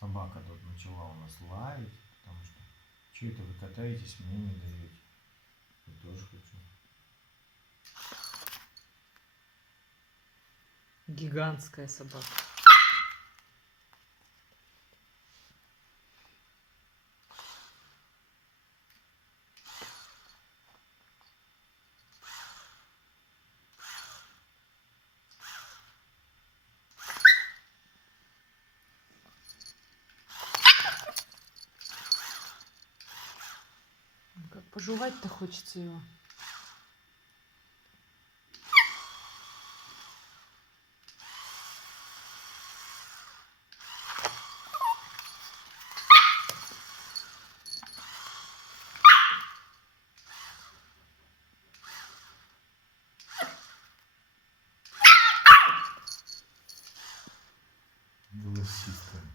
Собака тут начала у нас лаять, потому что это вы катаетесь, мне не даете. Я тоже хочу. Гигантская собака. Как пожевать-то хочется его. Голосистая.